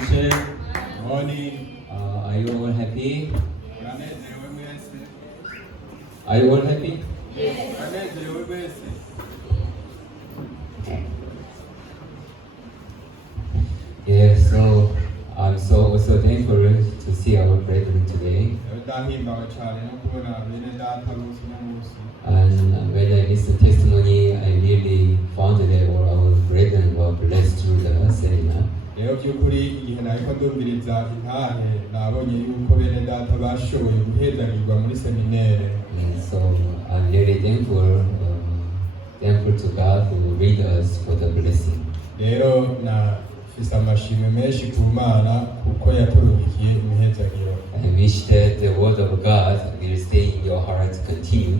Church. Morning. Are you all happy? Are you all happy? Yeah, so I'm so thankful to see our brethren today. And when I listened to testimony, I really found that all our brethren were blessed through the seminar. rero by'ukuri igihe nariko ndumviriza intahe nabonye yuko bene data bashoboye guhezarirwa muri seminere. So I'm really thankful to God who lead us for the blessing. Rero nafise amashimwe menshi ku Mana kuko yaturukiye imihezagiro. I wish that the word of God will stay in your heart continue.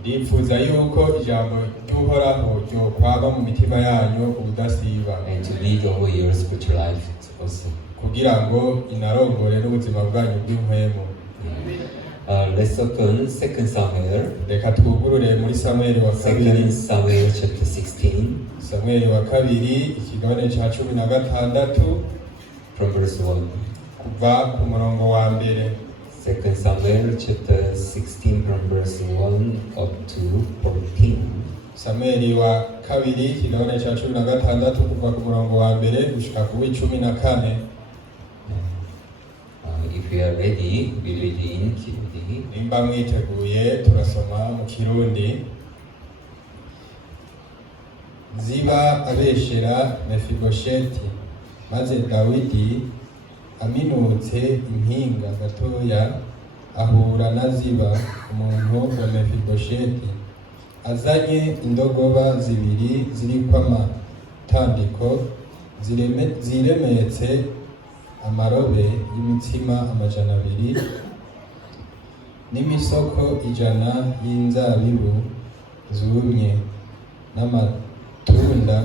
Ndipfuza yuko ijambo ry'Uhoraho ryokwama mu mitima yanyu ubudasiba. And to lead over your spiritual life also. Kugira ngo inarongore n'ubuzima bwanyu bw'Mpwemu. Let's open 2 Samuel. Reka twugurure muri Samueli wa kabiri. 2 Samuel chapter 16. Samueli wa kabiri ikigabane ca 16 from verse 1. kuva ku murongo wa mbere. 2 Samuel chapter 16 from verse 1 up to 14. Samueli wa kabiri ikigabane ca 16 kuva ku murongo wa mbere gushika ku w'14. If you are ready, we read in Kirundi. Nimba mwiteguye turasoma mu Kirundi. Ziba abeshera Mefibosheti, maze Dawidi aminutse impinga gatoya ahura na Ziba umuntu wa Mefibosheti, azanye indogoba zibiri ziriko amatandiko ziremetse amarobe y'imitsima 200 n'imisoko 100 y'inzabibu zumye n'amatunda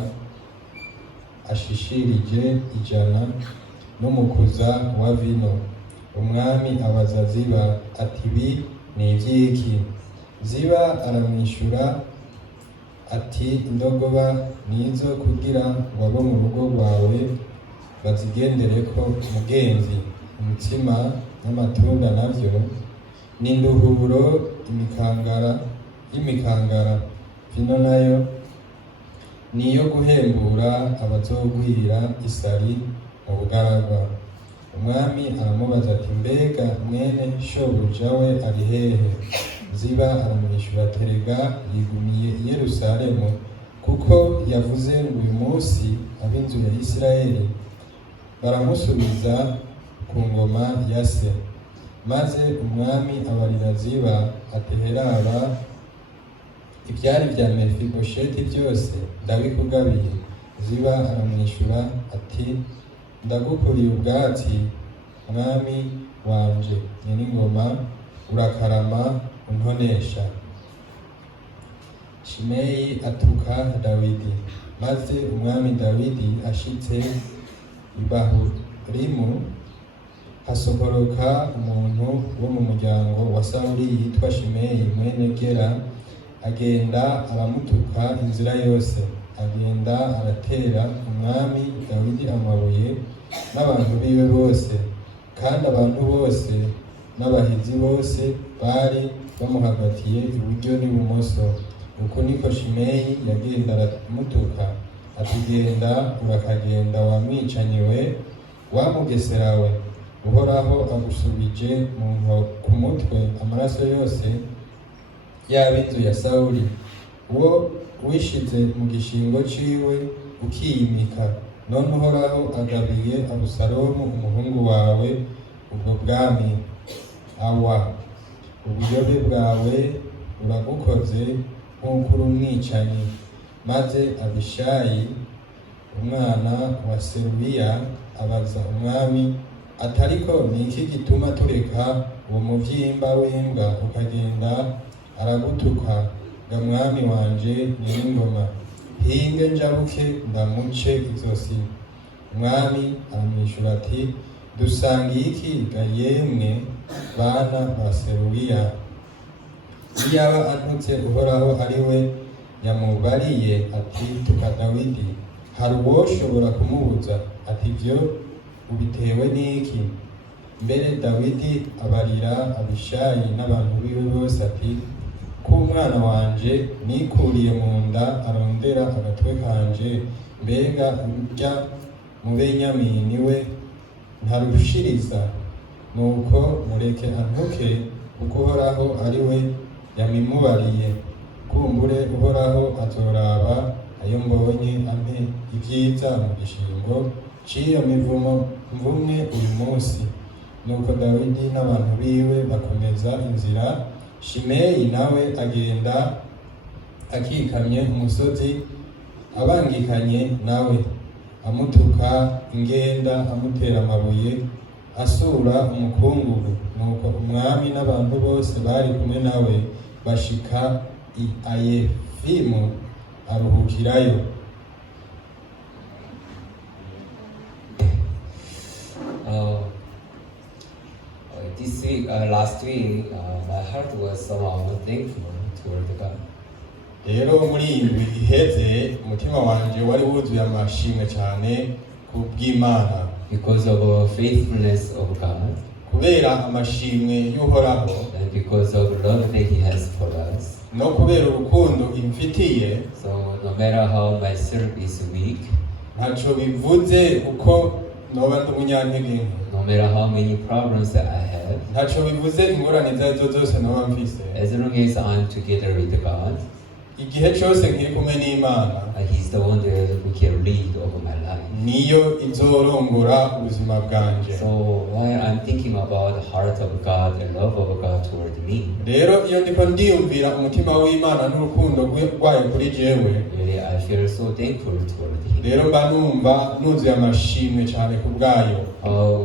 ashishirije 100 n'umukuza wa vino. Umwami abaza Ziba ati ibi ni ivyiki? Ziba aramwishura ati indogoba nizo kugira ngo abo mu rugo rwawe bazigendereko mugenzi, umutsima n'amatunda navyo n'induhuro y'imikangara, vino nayo niyo guhembura abazogwira isari mu bugaragwa. Umwami aramubaza ati mbega mwene shobuja we ari hehe? Ziba aramwishura ati erega yigumiye i Yerusalemu, kuko yavuze ngo uyu munsi ab'inzu ya Isirayeli baramusubiza ku ngoma ya se. Maze umwami abarira Ziba ati heraba ibyari bya Mefibosheti byose ndabikugabiye. Ziba aramwishura ati ndagukuriye ubwatsi mwami wanje nyen'ingoma, urakarama untonesha. Shimeyi atuka Dawidi. Maze umwami Dawidi ashitse i Bahurimu, hasohoroka umuntu wo mu muryango wa Sawuli yitwa Shimeyi mwene Gera, agenda aramutuka inzira yose. Agenda aratera umwami Dawidi amabuye n'abantu biwe bose, kandi abantu bose n'abahizi bose bari bamuhagatiye iburyo n'ibumoso. Uko niko Shimeyi yagenda aramutuka ati genda urakagenda wa mwicanyi we, wa mugesera we, Uhoraho agusubije ku mutwe amaraso yose y'ab'inzu ya Sawuli, uwo wishize mu gishingo ciwe ukiyimika. None Uhoraho agabiye Abusalomu umuhungu wawe ubwo bwami. Awa ubuyobe bwawe uragukoze nk'uko uri umwicanyi. Maze Abishayi umwana wa Serubiya abaza umwami ati ariko ni iki gituma tureka uwo muvyimba w'imbwa ukagenda aragutuka ga mwami wanje nyen'ingoma? Hinge njabuke ndamuce izosi. Umwami aramwishura ati dusangiye iki ga yemwe bana ba Serubiya? Iyaba antutse Uhoraho ari we yamubariye ati tuka Dawidi, hari uwoshobora kumubuza? Ati ivyo ubitewe n'iki? Mbere Dawidi abarira Abishayi n'abantu biwe bose ati, ko umwana wanje nikuriye mu nda arondera agatwe kanje, mbega urya mu Benyamini we ntarushiriza? Nuko mureke antuke, kuko Uhoraho ari we yamimubariye. Kumbure Uhoraho azoraba ayo mbonye ampe ibyiza mu gishingo c'iyo mvumwe uyu munsi. Nuko Dawidi n'abantu biwe bakomeza inzira, Shimeyi nawe agenda akikamye umusozi abangikanye nawe, amutuka ingenda, amutera amabuye, asura umukungugu. Nuko umwami n'abantu bose bari kumwe nawe bashika i Ayefimu aruhukirayo. This week, last week, my heart was somehow thankful toward God. Rero muri iyi ndwi iheze umutima wanje wari wuzuye amashimwe cyane ku bw'Imana, Because of the faithfulness of God, kubera amashimwe y'Uhoraho, and because of the love that He has for us. no kubera urukundo imfitiye. So no matter how my spirit is weak, Ntaco bivuze uko noba ndi umunyantege nke, no matter how many problems that I have, ntaco bivuze ingorane izo arizo zose noba mfise, as long as I'm together with God, igihe cose nkiri kumwe n'Imana, He's the one that who can lead over my life. niyo izorongora ubuzima bwanje. So while I'm thinking about the heart of God, the love of God toward me, Rero iyo ndiko ndiyumvira umutima w'Imana n'urukundo rwayo kuri jewe, really I feel so thankful toward Him. rero mba numva nuzuye amashimwe cyane ku bwayo.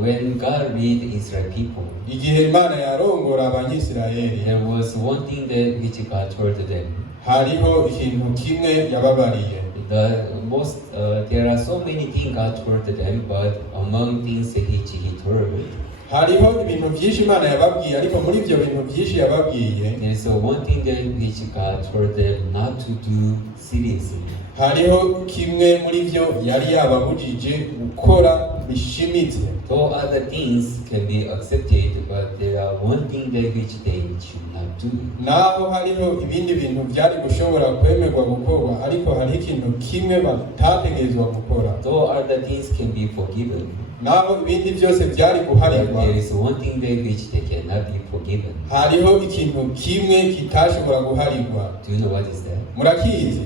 When God lead Israel people, Igihe Imana yarongora Abanyisirayeli, there was one thing that which God told them. hariho ikintu kimwe yababariye. There are so many things God told them, but among things which He told, Hariho ibintu byinshi Imana yababwiye, ariko muri ibyo bintu byinshi yababwiye, there is one thing that which God told them not to do seriously. hariho kimwe muri byo yari yababujije gukora bishimitse. Though other things can be accepted, but there are one thing that which they should not do. Naho hariho ibindi bintu byari gushobora kwemerwa gukorwa, ariko hariho ikintu kimwe batategerezwa gukora. Though other things can be forgiven, Naho ibindi byose byari but guharirwa, there is one thing that which they cannot be forgiven. hariho ikintu kimwe kitashobora guharirwa. Do you know what is that? Murakizi?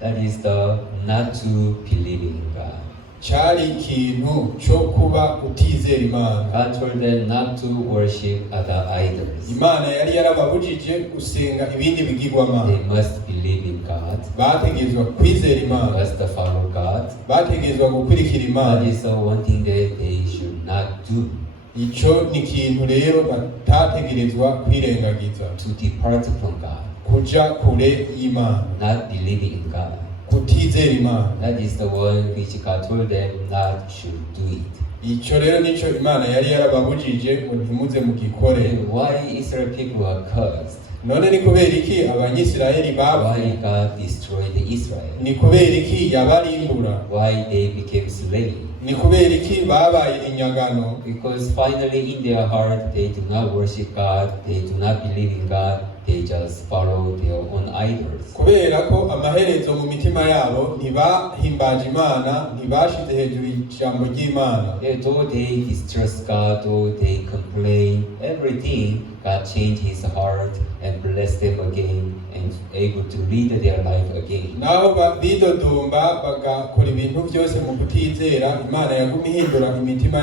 That is the not to believe in God. Cyari ikintu cyo kuba utizera Imana. God told them not to worship other idols. Imana yari yarababujije gusenga ibindi bigirwamana. They must believe in God. Bategerezwa kwizera They Imana, must follow God. bategerezwa gukurikira That Imana. is the one thing that they should not do. Ico ni ikintu rero batategerezwa kwirengagiza, To depart from God. kuja kure y'Imana, Not believing in God. kutizera Imana. That is the one which God told them not to do it. Ico rero nico Imana yari yarababujije ngo ntimuze mugikore. And why Israel people are cursed? None ni kubera iki Abanyisirayeli Why bapfuye? God destroyed Israel? Ni kubera iki yabarimbura? Why they became slaves? Ni kubera iki babaye inyagano? Because finally in their heart they do not worship God, they do not believe in God, they just follow their own idols. Kubera ko amaherezo mu mitima yabo ntibahimbaje Imana, ntibashize hejuru ijambo ry'Imana. Though they distrust God, though they complain, everything, God changed His heart and blessed them again and able to lead their life again. Naho bidodomba bagakora ibintu byose mu kutizera, Imana yaguma ihindura imitima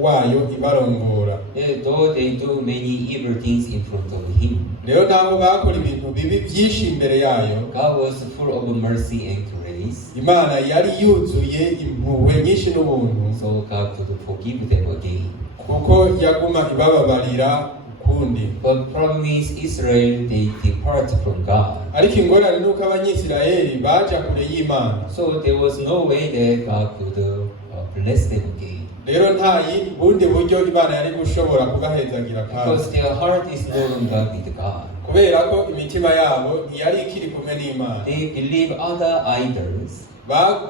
wayo ibarongora. Though they do many evil things in front of Him, Rero naho bakora ibintu bibi byinshi imbere yayo, God was full of mercy and grace, Imana yari yuzuye impuhwe nyinshi n'ubuntu, so God could forgive them again. kuko yaguma ibababarira ukundi. But problem is Israel, they depart from God. Ariko ingorane nuko Abanyisirayeli baja kure y'Imana, So there was no way that God could bless them again. rero nta bundi buryo Imana yari gushobora kubahezagira kandi, Because their heart is no longer with God. kubera ko imitima yabo ntiyari ikiri kumwe n'Imana. They believe other idols.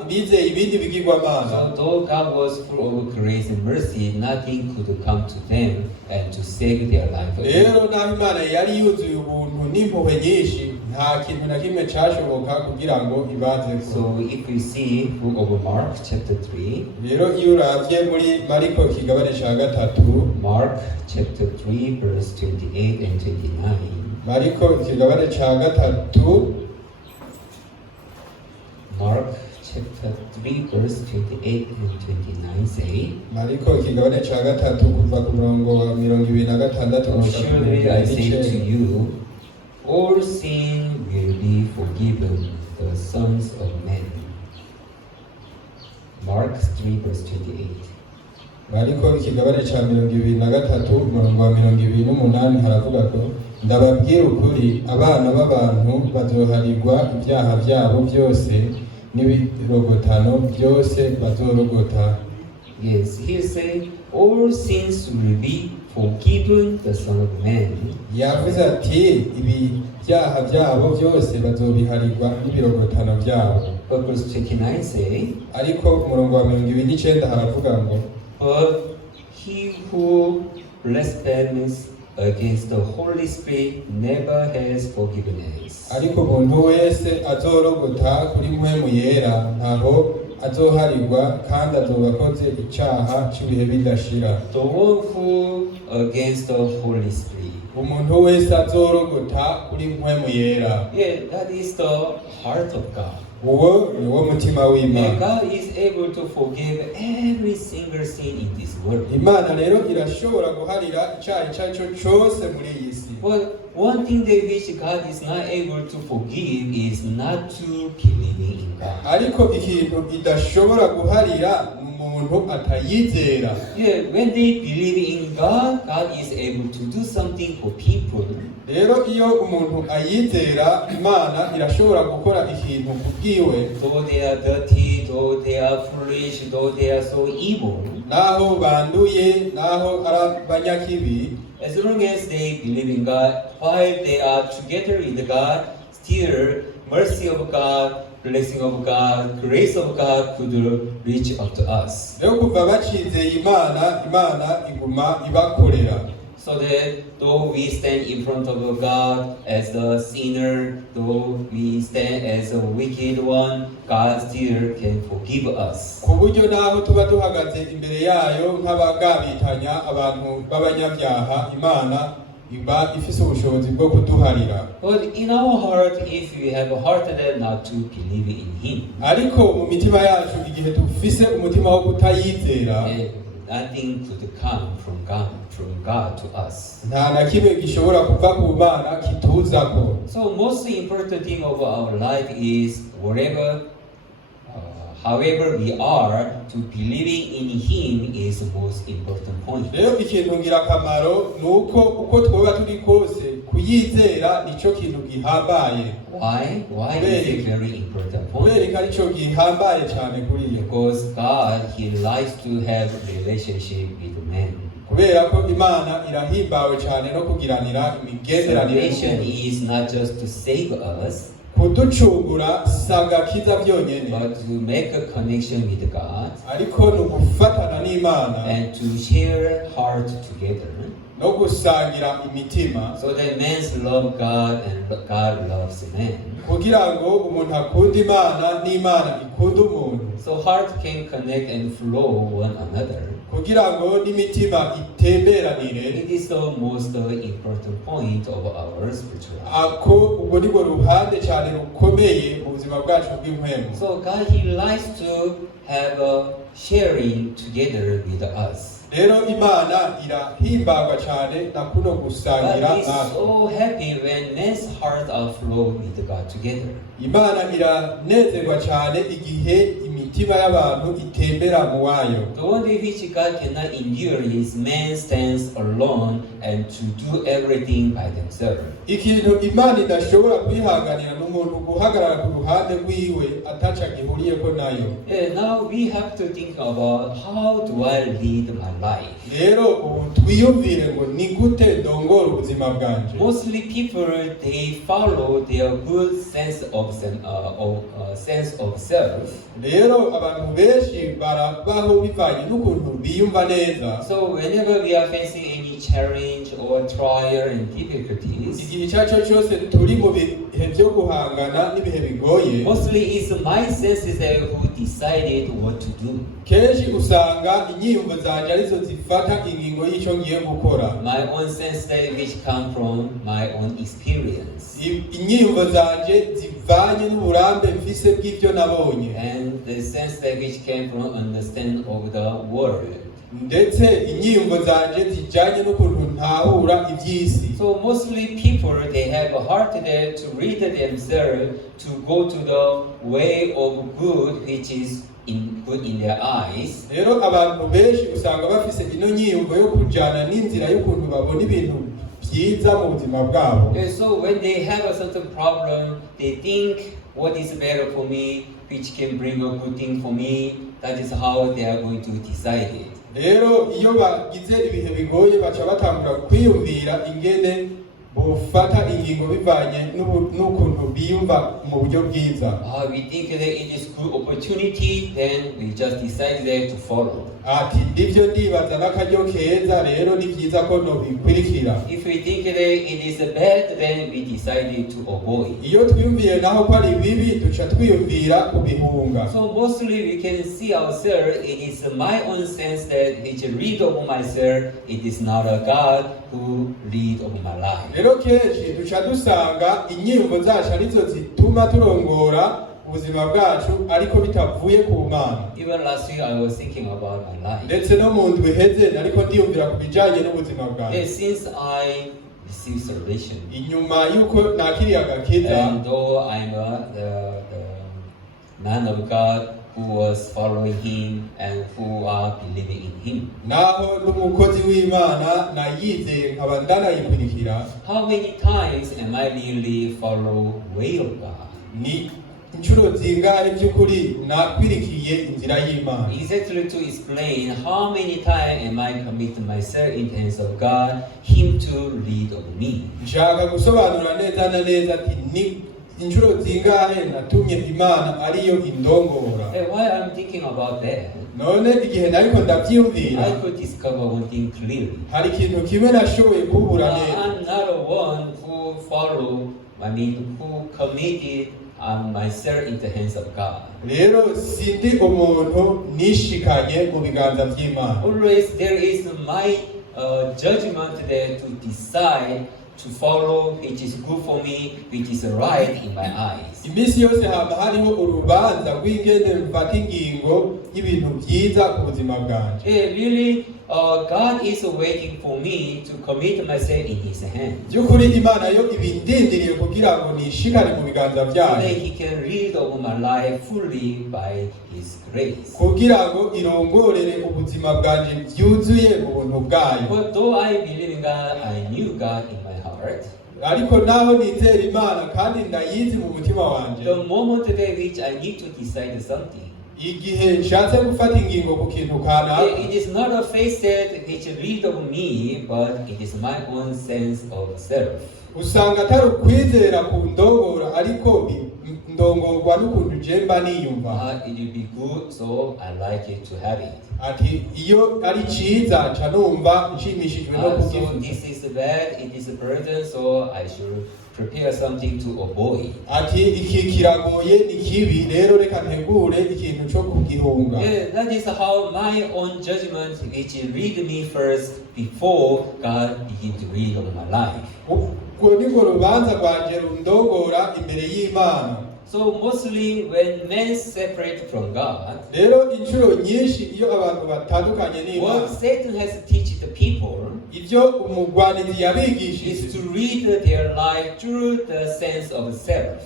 Bizeye ibindi bigirwamana. So though God was full of grace and mercy, nothing could come to them and to save their life. Rero naho Imana yari yuzuye ubuntu n'impuhwe nyinshi, nta kintu na kimwe cyashoboka kugira ngo ibaze. So if we see book of Mark chapter 3, rero iyo uravye muri Mariko kigabane ca gatatu, Mark chapter 3 verse 28 and 29. Mariko kigabane ca gatatu, Mark chapter 3 verse 28 and 29 say, Mariko kigabane ca gatatu kuva ku murongo wa 26 surely I say to you, all sin will be forgiven the sons of men. Mark 3 verse 28. Mariko ikigabane ca 23 umurongo wa 28 haravuga ko ndababwira ukuri abana b'abantu bazoharirwa ibyaha byabo byose n'ibirogotano byose bazorogota. Yes, he said all sins will be forgiven the Son of Man. Yavuze ati ibi byaha byabo byose bazobiharirwa n'ibirogotano byabo. But verse 29 say, ariko umurongo wa 29 haravuga ngo but he who blasphemes against the Holy Spirit never has forgiveness. ariko umuntu wese azorogota kuri Mwpemu yera ntaho azoharirwa kandi azoba akoze icyaha cy'ibihe bidashira. The one who against the Holy Spirit. Umuntu wese azorogota kuri Mwpemu yera. Yeah, that is the heart of God. Uwo ni wo mutima And w'Imana. God is able to forgive every single sin in this world. Imana rero irashobora guharira icyaha icyo ari cyo cyose muri iyi si. But one thing that which God is not able to forgive is not to believe in God. ariko ikintu idashobora guharira umuntu atayizera. Yeah, when they believe in God, God is able to do something for people. Rero iyo umuntu ayizera, Imana irashobora gukora ikintu kubwiwe. Though they are dirty, though they are foolish, though they are so evil. Naho banduye, naho ari abanyakibi, As long as they believe in God, while they are together with God, still mercy of God, blessing of God, grace of God could reach up to us. rero kuva bacizeye Imana, Imana iguma ibakorera. So that though we stand in front of God as the sinner, though we stand as a wicked one, God still can forgive us. Ku buryo naho tuba duhagaze imbere yayo nk'abagabitanya abantu b'abanyabyaha, Imana iba ifise ubushobozi bwo kuduharira. But in our heart, if we have a heart that not to believe in Him, ariko mu mitima yacu igihe dufise umutima wo kutayizera, nothing could come from God to us. nta na kimwe gishobora kuva ku Mana kituzako. So most important thing of our life is whatever, however we are, to believing in Him is the most important point. Rero ikintu ngirakamaro ni uko twoba turi kose kuyizera nico kintu gihambaye. Why is it very important point? kubera ko arico gihambaye cyane kuri iyo. Because God, He likes to have relationship with men. kubera ko Imana irahimbawe cyane no kugiranira imigenderanire. Salvation is not just to save us, kuducungura sagakiza byonyene, but to make a connection with God ariko ni ugufatana n'Imana and to share heart together, no gusangira imitima, so that men love God and God loves men. kugira ngo umuntu akunde Imana n'Imana ikunde umuntu, So heart can connect and flow one another. kugira ngo n'imitima itemberanire. It is the most important point of our spiritual life. ako ubwo nibwo ruhande cyane rukomeye mu buzima bwacu bw'impwemu. So God, He likes to have a sharing together with us. Rero Imana irahimbagwa cyane na kuno gusangira God is natwe. so happy when men's hearts are flowing with God together. Imana iranezerwa cyane igihe imitima y'abantu itembera mu wayo. The only which God cannot endure is man stands alone and to do everything by themselves. ikintu Imana idashobora kwihanganira n'umuntu guhagarara ku ruhande rwiwe ataca gihuriyeko nayo. Now we have to think about how do I lead my life. Rero ubu twiyumvire ngo ni gute ndongora ubuzima bwanje. Mostly people they follow their good sense of self. Rero abantu benshi barabaho bivanye n'ukuntu biyumva neza. So whenever we are facing any challenge or trial and difficulties, igihe icyaco cyose turi mu bihe byo guhangana n'ibihe bigoye, mostly it's my senses who decided what to do. kenshi usanga inyiyumvo zanje arizo zifata ingingo y'icyo ngiye gukora. My own senses which come from my own experience. Inyiyumvo zanje zivanye n'uburambe mfise bw'ibyo nabonye. And the sense which came from understanding of the world. Ndetse inyiyumvo zanje zijanye n'ukuntu ntahura iby'isi. So mostly people they have a heart there to read themselves to go to the way of good which is good in their eyes. Rero abantu benshi usanga bafise ino nyiyumvo yo kujana n'inzira y'ukuntu babona ibintu byiza mu buzima bwabo. So when they have a certain problem, they think what is better for me, which can bring a good thing for me. That is how they are going to decide it. Rero iyo bagize ibihe bigoye baca batangura kwiyumvira ingene bufata ingingo bivanye n'ukuntu biyumva mu buryo bwiza. We think that it is good opportunity, then we just decide there to follow. Ati ndivyo ndibaza n'akaryo keza rero ni byiza ko nobikurikira. If we think that it is bad, then we decide to avoid. Iyo twiyumviye naho ko ari bibi duca twiyumvira kubihunga. So mostly we can see ourselves, it is my own sense that which read over myself, it is not a God who lead over my life. Rero kenshi duca dusanga inyiyumvo zacu arizo zituma turongora ubuzima bwacu ariko bitavuye ku Mana. Even last week I was thinking about my life. Ndetse no mu ndwi iheze nariko ndiyumvira ku bijanye n'ubuzima bwanjye. Since I received salvation, inyuma yuko nakiriye agakiza, and though I'm the man of God who was following him and who are believing in him. Naho n'umukozi w'Imana nayizeye nkaba ndanayikurikira. How many times am I really follow way of God? Ni inshuro zingahe by'ukuri nakwirikiye inzira y'Imana? Exactly to explain how many times am I commit myself in the hands of God, him to lead of me. Nshaka gusobanura neza na neza ati ni inshuro zingahe natumye Imana ariyo indongora. Why I'm thinking about that? None igihe nariko ndabyiyumvira, I could discover one thing clearly. hari ikintu kimwe nashoboye kubura neza. I'm not the one who who committed myself in the hands of God. Rero sindi umuntu nishikanye mu biganza by'Imana. Always there is my judgment there to decide to follow which is good for me, which is right in my eyes. Imisi yose haba hariho urubanza rw'ingene mfata ingingo y'ibintu byiza ku buzima bwanje. Really, God is waiting for me to commit myself in His hand. By'ukuri Imana yo ibindindiriye kugira ngo nishikane mu biganza byayo. So that He can read over my life fully by His grace. Kugira ngo irongorere ubuzima bwanje byuzuye mu buntu bwayo. But though I believe in God, I knew God in my heart. Ariko naho nizera Imana kandi ndayizi mu mutima wanje. The moment that which I need to decide something, igihe nshatse gufata ingingo ku kintu kanaka, it is not a face that which read of me, but it is my own sense of self. Usanga atari ukwizera ku ndongora ariko ndongorwa n'ukuntu jemba niyumva. It will be good, so I like it to have it. Ati iyo ari ciza nca numva nshimishijwe no So kugifuza. this is bad, it is a burden, so I should prepare something to avoid. Ati iki kiragoye ni kibi rero reka ntegure ikintu cyo kugihunga. That is how my own judgment which read me first before God begin to read over my life. Ubwo niko rubanza rwanje rundongora imbere y'Imana. So mostly when men separate from God, rero inshuro nyinshi iyo abantu batandukanye n'Imana, what Satan has to teach the people ibyo umugwanizi yabigishije is to read their life through the sense of self.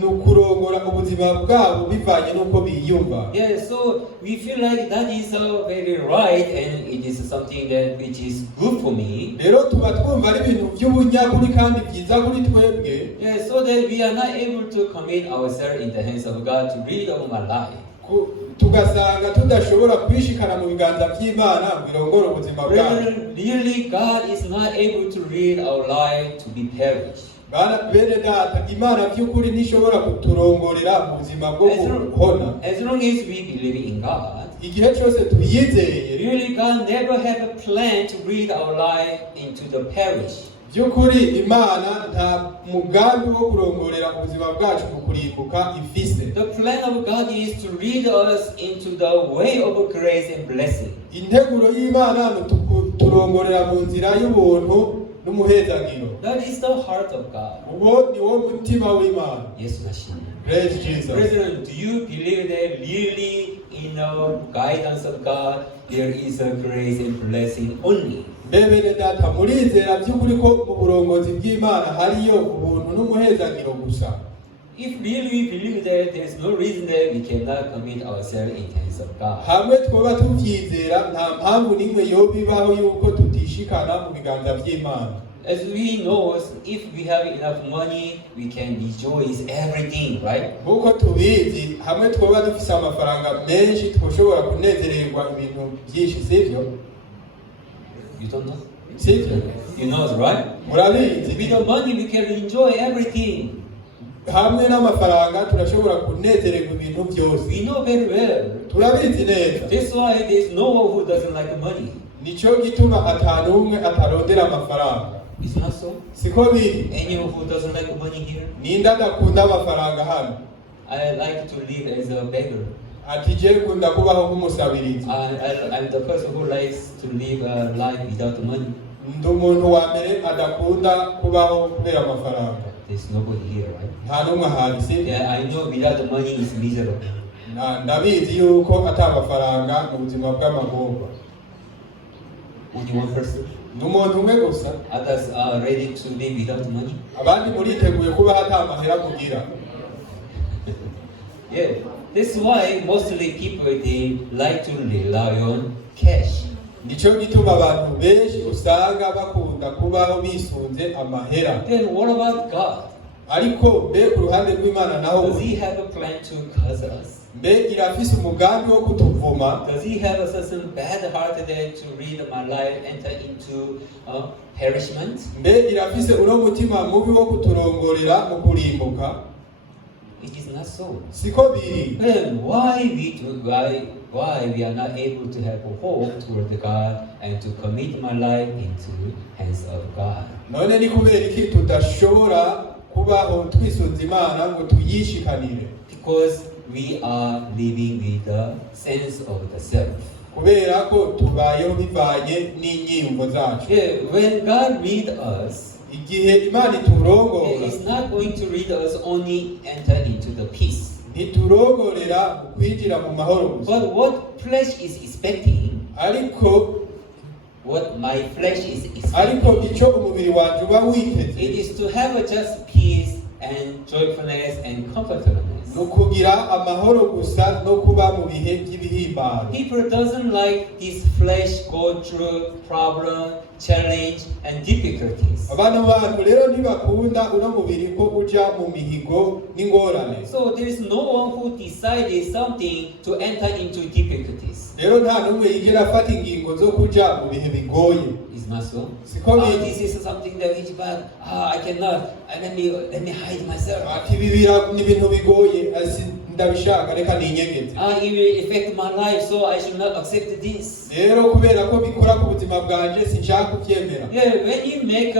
nukurongora ubuzima bwabo bivanye nuko biyumva. Yeah, so we feel like that is very right and it is something that which is good for me. Rero tuba twumva ari ibintu by'ubunyakuri kandi byiza kuri twebwe. Yeah, so that we are not able to commit ourselves in the hands of God to read over my life. Tugasanga tudashobora kwishikana mu biganza by'Imana birongora ubuzima bwacu. Really, God is not able to read our life to be perished. Bana bene data, Imana by'ukuri ntishobora kuturongorera mu buzima bwo guhona. As long as we believe in God, igihe cyose tuyizeye, really God never have a plan to read our life into the parish. by'ukuri Imana nta mugambi wo kurongorera ubuzima bwacu mu kurimbuka ifise. The plan of God is to lead us into the way of grace and blessing. Integuro y'Imana turongorera mu nzira y'ubuntu n'umuhezagiro. That is the heart of God. Uwo ni wo mutima w'Imana. Yes, machine. Praise Jesus. Brethren, do you believe that really in the guidance of God there is a grace and blessing only? Bene data, murizera by'ukuri ko mu burongozi bw'Imana hariyo ubuntu n'umuhezagiro gusa? If really we believe that there is no reason that we cannot commit ourselves in the hands of God. Hamwe twoba tubyizera nta mpamvu n'imwe yobibaho yuko tutishikana mu biganza by'Imana. As we know, if we have enough money, we can rejoice everything, right? Nkuko tubizi, hamwe twoba dufise amafaranga menshi twoshobora kunezererwa ibintu byinshi, sivyo? You don't know? Sivyo? You know, right? Murabizi. With the money, we can enjoy everything. Hamwe n'amafaranga turashobora kunezererwa ibintu byose. We know very well. Turabizi neza. That's why there's no one who doesn't like money. Nico gituma atanumwe atarondera amafaranga. It's not so. Siko biri. Anyone who doesn't like money here? Ninda adakunda amafaranga hano. I like to live as a beggar. Ati je kunda kubaho nk'umusabirizi. I'm the person who likes to live a life without money. Ndi umuntu wa mbere adakunda kubaho kubera amafaranga. There's nobody here, right? Nta n'umwe ahari, si? Yeah, I know without money is miserable. Ndabizi yuko ata amafaranga mu buzima bw'amagorwa. Only one person. N'umuntu umwe gusa. Others are ready to live without money. Abandi muriteguye kuba ata amahera kugira. Yeah, that's why mostly people they like to rely on cash. Nico gituma abantu benshi usanga bakunda kubaho bisunze amahera. Then what about God? Ariko mbe ku ruhande rw'Imana naho Does He have a plan to curse us? mbe irafise umugambi wo kutuvuma? Does He have a certain bad heart there to read my life, enter into perishment? Mbe irafise uno mutima mubi wo kuturongorera mu kurimbuka? It is not so. Siko biri. Then why we are not able to have a hope toward God and to commit my life into hands of God? None ni kubera iki tudashobora kubaho twisunze Imana ngo tuyishikanire? Because we are living with the sense of the self. Kubera ko tubayeho bivanye n'inyiyumvo zacu. Yeah, when God read us, Igihe Imana iturongora, He is not going to read us only enter into the peace. ntiturongorera mu kwinjira mu mahoro gusa. But what flesh is expecting, Ariko what my flesh is ariko expecting, icyo umubiri wanjye uba witeze it is to have a just peace and joyfulness and comfortableness. ni ukugira amahoro gusa no kuba mu bihe by'ibihimbano. People doesn't like this flesh go through problem, challenge, and difficulties. Abantu bantu rero ntibakunda uno mubiri ko uja mu mihigo n'ingorane. So there is no one who decided something to enter into difficulties. Rero nta n'umwe yigera afata ingingo zo kuja mu bihe bigoye. Is not so? Siko biri. This is something that is bad. I cannot. Let me hide myself. Ati ibi ni ibintu bigoye, ndabishaka reka ninyegeze. It will affect my life, so I should not accept this. Rero kubera ko bikora ku buzima bwanje sinshaka kubyemera. Yeah, when you make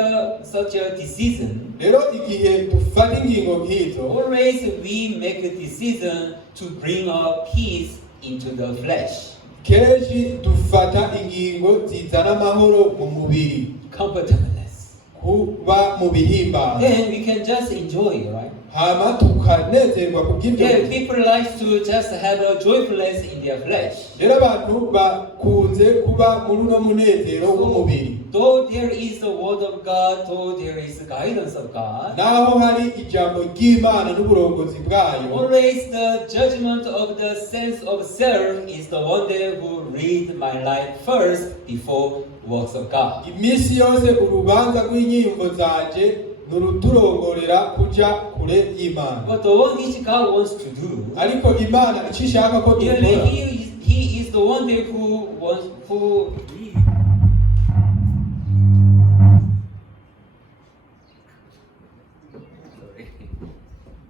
such a decision, Rero igihe dufata ingingo nk'izo, always we make a decision to bring our peace into the flesh. kenshi dufata ingingo zizana amahoro mu mubiri, Comfortableness. kuba mu bihimbano. Then we can just enjoy, right? hama tukanezerwa kubw'ibyo. Yeah, people like to just have a joyfulness in their flesh. Rero abantu bakunze kuba muri uno munezero w'umubiri. Though there is the word of God, though there is the guidance of God, naho hari ijambo ry'Imana n'uburongozi bwayo, always the judgment of the sense of self is the one that who read my life first before works of God. Iminsi yose urubanza rw'inyiyumvo zanje nuruturongorera kuja kure y'Imana. But the one which God wants to do, ariko Imana icyo ishaka ko dukora, He is the one that who wants who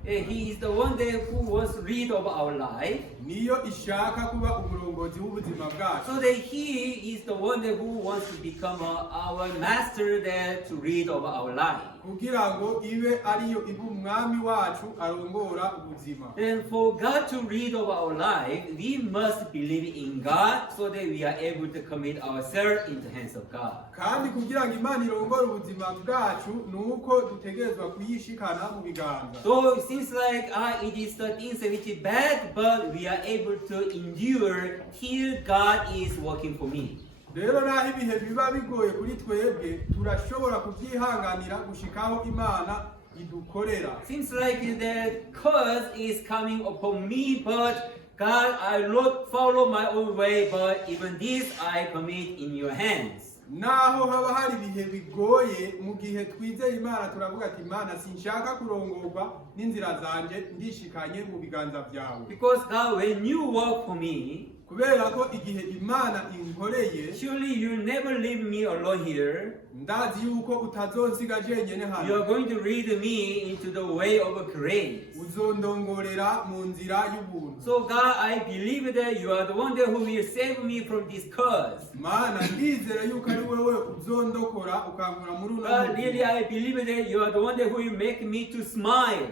He is the one that who wants to read of our life. niyo ishaka kuba umurongozi w'ubuzima bwacu. So that He is the one that who wants to become our master there to read of our life. kugira ngo ibe ariyo iba umwami wacu arongora ubuzima. Then for God to read of our life, we must believe in God so that we are able to commit ourselves in the hands of God. kandi kugira ngo Imana irongore ubuzima bwacu nuko dutegerezwa kuyishikana mu biganza. So it seems like it is the things which is bad, but we are able to endure till God is working for me. rero naho ibihe biba bigoye kuri twebwe turashobora kubyihanganira gushikaho Imana idukorera. Seems like the curse is coming upon me, but God, I not follow my own way, but even this I commit in your hands. naho haba hari ibihe bigoye mu gihe twizeye Imana turavuga ati Imana sinshaka kurongorwa n'inzira zanje ndishikanye mu biganza byawe. Because God, when you work for me, kubera ko igihe Imana inkoreye, surely you never leave me alone here. ndazi yuko utazonsiga jenyene You hano. are going to lead me into the way of grace. uzondongorera mu nzira y'ubuntu. So God, I believe that you are the one that who will save me from this curse. Mana ndizera yuko ari wewe uzondokora ukankura muri uno God, really, mutima. I believe that you are the one that who will make me to smile.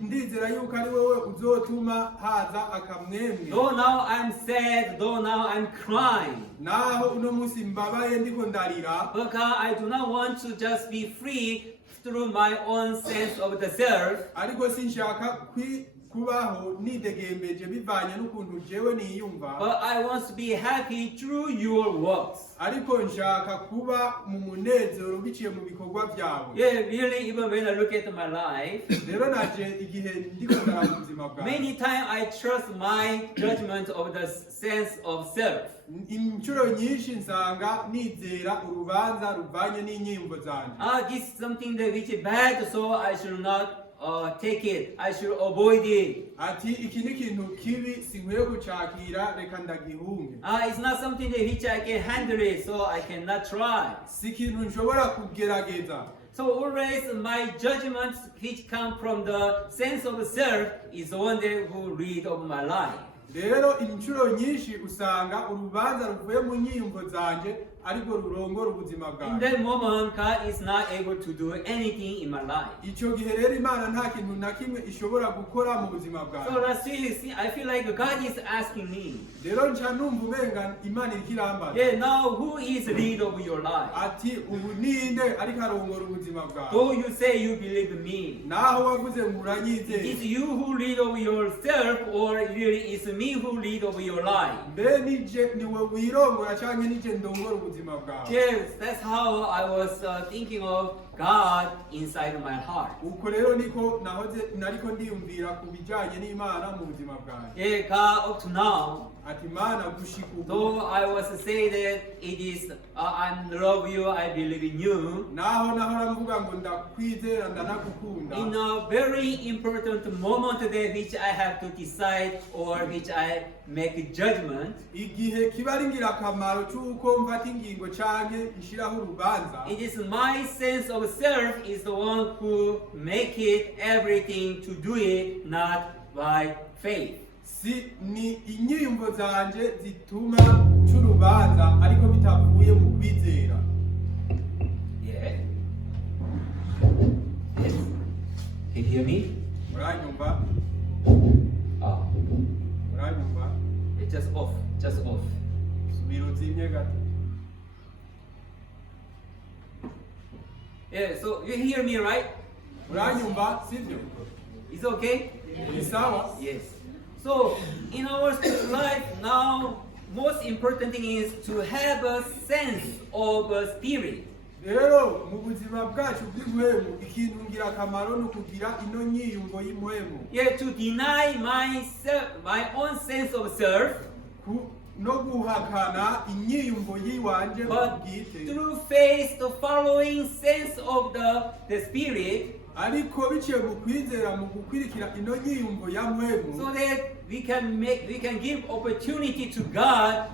ndizera yuko ari wewe uzotuma haza akamwemwe. Though now I'm sad, though now I'm crying. naho uno munsi mbabaye ndiko ndarira, But God, I do not want to just be free through my own sense of the self. ariko sinshaka kubaho nidegembeje bivanye n'ukuntu jewe niyumva, But I want to be happy through your works. ariko nshaka kuba mu munezero biciye mu bikorwa byawe. Yeah, really, even when I look at my life, rero naje igihe ndiko ndara mu buzima bwawe, many times I trust my judgment of the sense of self. inshuro nyinshi nsanga nizera urubanza ruvanye n'inyiyumvo zanje. This is something that which is bad, so I should not take it. I should avoid it. ati iki ni ikintu kibi sinkwiye gucakira reka ndagihunge. It's not something that which I can handle it, so I cannot try. si ikintu nshobora kugerageza. So always my judgments which come from the sense of self is the one that who read of my life. rero inshuro nyinshi usanga urubanza ruvuye mu nyiyumvo zanje ariko rurongora ubuzima In bwanjye. that moment, God is not able to do anything in my life. icyo gihe rero Imana nta kintu na kimwe ishobora gukora mu buzima So bwanjye. that's really, I feel like God is asking me, rero nca numva umenga Imana iriko irambaza yeah, now who is lead of your life? ati ubu ninde ariko arongora ubuzima bwawe. Though you say you believe me, naho wavuze ngo is uranyizeye, you who lead over yourself, or really is me who lead over your life? mbe niwe wirongora canke nije ndongora ubuzima bwawe. Yes, that's how I was thinking of God inside my heart. uko rero niko nariko ndiyumvira ku bijanye n'Imana mu buzima bwanjye. Yeah, God, up to now, ati Mana gushika ubu, though I was say that it is I love you, I believe in you. naho nahora mvuga ngo ndakwizera ndanagukunda, In a very important moment there which I have to decide or which I make a judgment, igihe kiba ari ngirakamaro c'uko mfata ingingo canke nshiraho urubanza, it is my sense of self is the one who make it everything to do it, not by faith. si ni inyiyumvo zanje zituma c'urubanza ariko bitavuye mu kwizera. Yeah. Yes. Can you hear me? Muranyumva? Ah, Muranyumva? it's just off. Just off. subira uzimye gato. Yeah, so you hear me, right? Uranyumva sivyo? Is okay? Ni sawa? Yes. So in our spiritual life now, most important thing is to have a sense of a spirit. Rero mu buzima bwacu bw'impwemu ikintu ngirakamaro no kugira ino nyiyumvo y'impwemu. Yeah, to deny my own sense of self, no guhakana inyiyumvo yiwanje but bwite. through faith the following sense of the spirit, ariko biciye mu kwizera mu gukwirikira ino nyiyumvo ya mpwemu, so that we can give opportunity to God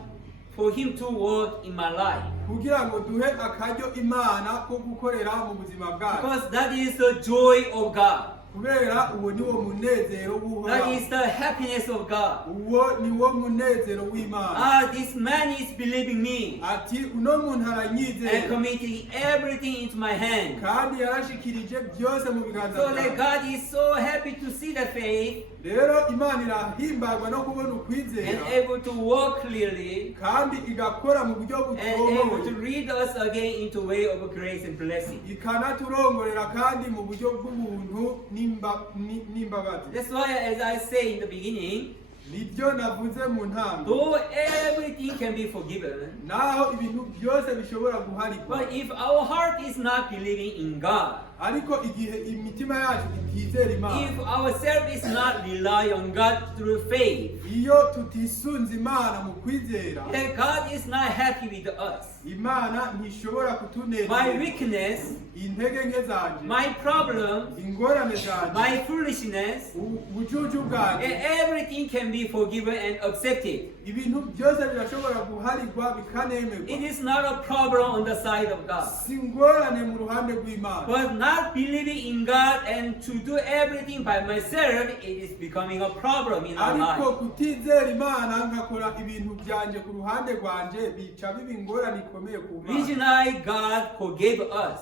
for him to work in my life. kugira ngo duhe akaryo Imana ko gukorera mu buzima bwacu. Because that is the joy of God. kubera uwo ni wo munezero w'Uhoraho. That is the happiness of God. uwo ni wo munezero w'Imana. This man is believing me ati uno muntu and aranyizera committing everything into my hand. kandi yarashikirije byose mu biganza So that byawe. God is so happy to see the faith rero Imana irahimbagwa no kubona and ukwizera able to walk clearly kandi igakora mu buryo and able to butomoye, lead us again into way of grace and blessing. ikanaturongorera kandi mu buryo bw'ubuntu n'imbabazi. That's why, as I say in the beginning, nibyo navuze mu ntango, though everything can be forgiven, naho ibintu byose bishobora guharikwa, but if our heart is not believing in God, ariko igihe imitima yacu itizera if Imana, ourselves is not rely on God through faith, iyo tutisunze Imana mu kwizera, then God is not happy with us. Imana ntishobora My kutunezeza. weakness, intege nke zanje, my problems, ingorane zanje, my foolishness, ubujuju bwanjye, everything can be forgiven and accepted. ibintu byose birashobora guharigwa It bikanemerwa. is not a problem on the side of God. si ingorane mu ruhande rw'Imana, But not believing in God and to do everything by myself, it is becoming a problem in our ariko life. kutizera Imana nkakora ibintu byanje ku ruhande rwanje bica biba ingorane ikomeye ku Mana. Originally, God forgave us.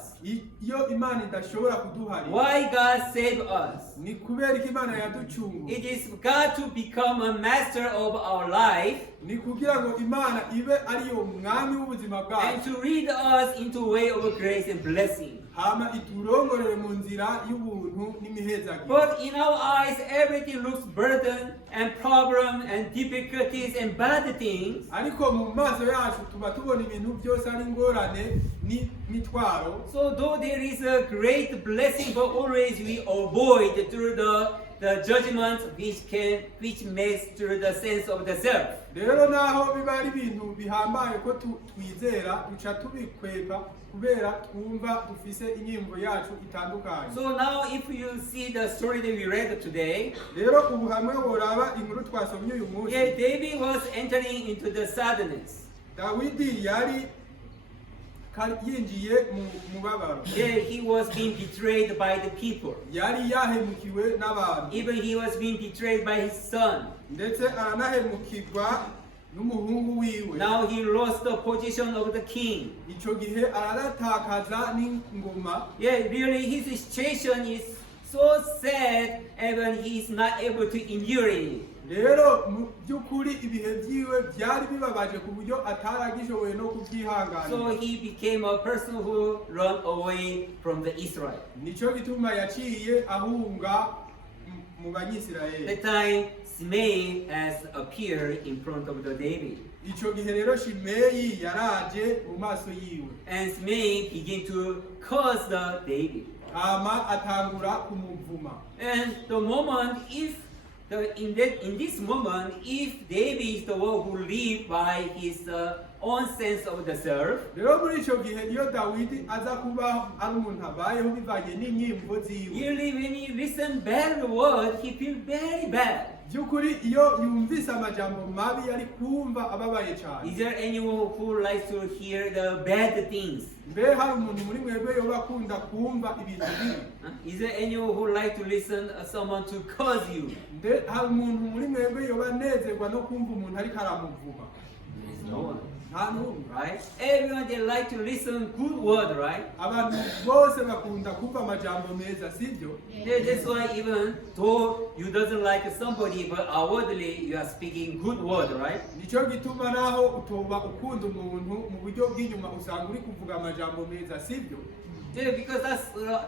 iyo Imana idashobora kuduharira, Why God saved us? ni kubera ko Imana yaducunguye, It is God to become a master of our life ni kugira ngo Imana ibe ariyo mwami w'ubuzima and bwacu, to lead us into way of grace and blessing. hama iturongorere mu nzira y'ubuntu n'imihezagiro. But in our eyes, everything looks burden and problem and difficulties and bad things. ariko mu maso yacu tuba tubona ibintu byose ari ingorane n'imitwaro. So though there is a great blessing, but always we avoid through the judgment which makes through the sense of the self. rero naho biba ari ibintu bihambaye ko twizera, duca tubikwepa kubera twumva dufise inyimvo yacu itandukanye. So now if you see the story that we read today, rero ubu hamwe woraba inkuru twasomye uyu munsi, David was entering into the sadness. Dawidi yari yinjiye mu mubabaro, He was being betrayed by the people. yari yahemukiwe n'abantu, Even he was being betrayed by his son. ndetse aranahemukirwa n'umuhungu wiwe. Now he lost the position of the king. Ico gihe araratakaza n'ingoma. Really his situation is so sad, even he is not able to endure it. rero mu by'ukuri ibihe byiwe byari bibabaje ku buryo ataragishoboye no kubyihanganira. So he became a person who ran away from the Israel. Nico gituma yaciye ahunga mu Banyisirayeli. That time Shimei has appeared in front of the David. Ico gihe rero Shimeyi yaraje mu maso yiwe, And Shimei began to curse the David. hama atangura kumuvuma. And the moment, in this moment, if David is the one who lived by his own sense of the self, rero muri ico gihe iyo Dawidi aza kuba ari umuntu abayeho bivanye n'inyimvo ziwe, really when he listen bad word, he feel very bad. by'ukuri iyo yumvise amajambo mabi yari kumva ababaye cyane. Is there anyone who likes to hear the bad things? mbe hari umuntu muri mwebwe yoba akunda kumva ibintu bibi? Is there anyone who like to listen someone to curse you? mbe hari umuntu muri mwebwe yoba anezerwa no kumva umuntu ariko aramuvuma? No one, nta n'umwe. right? Everyone they like to listen good word, right? abantu bose bakunda kumva amajambo meza, sibyo? That's why even though you doesn't like somebody, but outwardly you are speaking good word, right? Nico gituma naho utoba ukunda umuntu mu buryo bw'inyuma usanga uri kuvuga amajambo meza, sibyo? Yeah, because